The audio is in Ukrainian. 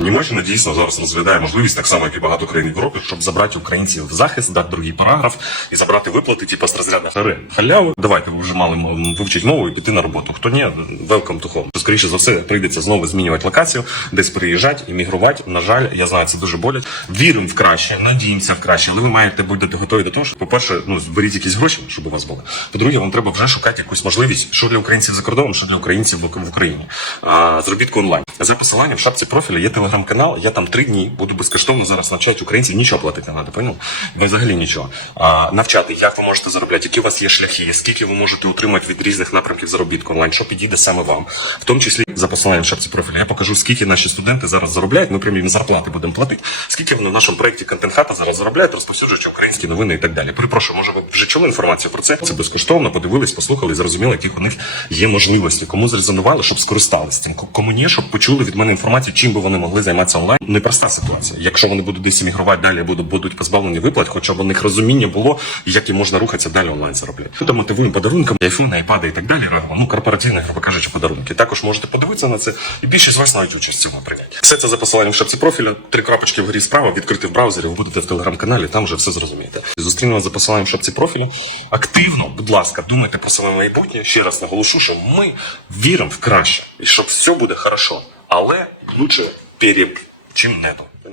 Німеччина дійсно зараз розглядає можливість, так само як і багато країн Європи, щоб забрати українців в захист, дати другий параграф і забрати виплати, типу, з розряду хари. Халяви, давайте ви вже мали вивчити мову і піти на роботу. Хто ні, welcome to home. Скоріше за все, прийдеться знову змінювати локацію, десь переїжджати, іммігрувати. На жаль, я знаю, це дуже болять. Віримо в краще, надіємося в краще, але ви маєте бути готові до того, що, по-перше, ну зберіть якісь гроші, щоб у вас були. По-друге, вам треба вже шукати якусь можливість, що для українців за кордоном, що для українців в Україні. А, заробітку онлайн. За посиланням в шапці профіля є телеграм-канал. Я там три дні буду безкоштовно зараз навчати українців. Нічого платити не треба, поняв? Ну, взагалі нічого. А, навчати, як ви можете заробляти, які у вас є шляхи, скільки ви можете отримати від різних напрямків заробітку онлайн, що підійде саме вам. В тому числі за посиланням шапці профіля. Я покажу, скільки наші студенти зараз заробляють. Ми прямо їм зарплати будемо платити. Скільки вони в нашому проєкті контент хата зараз заробляють, розповсюджуючи українські новини і так далі. Перепрошую, може ви вже чули інформацію про це? Це безкоштовно, подивились, послухали, зрозуміли, яких у них є можливості. Кому зрезонували, щоб скористалися цим. Кому ні, щоб почули від мене інформацію, чим би вони могли займатися онлайн. Непроста ситуація. Якщо вони будуть десь іммігрувати далі, будуть, будуть позбавлені виплат, хоча б у них розуміння було, як їм можна рухатися далі онлайн заробляти. Ми мотивуємо подарунками, айфони, айпади і так далі. Ну, корпоративні, грубо кажучи, подарунки. Також можете подивитися на це, і більшість з вас навіть участь в цьому прийняти. Все це за посиланням в шапці профіля. Три крапочки вгорі справа, відкрити в браузері. Ви будете в телеграм-каналі, там вже все зрозумієте. Зустрінемо за посиланням в шапці профіля. Активно, будь ласка, думайте про своє майбутнє. Ще раз наголошу, що ми віримо в краще, і що все буде хорошо. Але лучше переб, чим не то.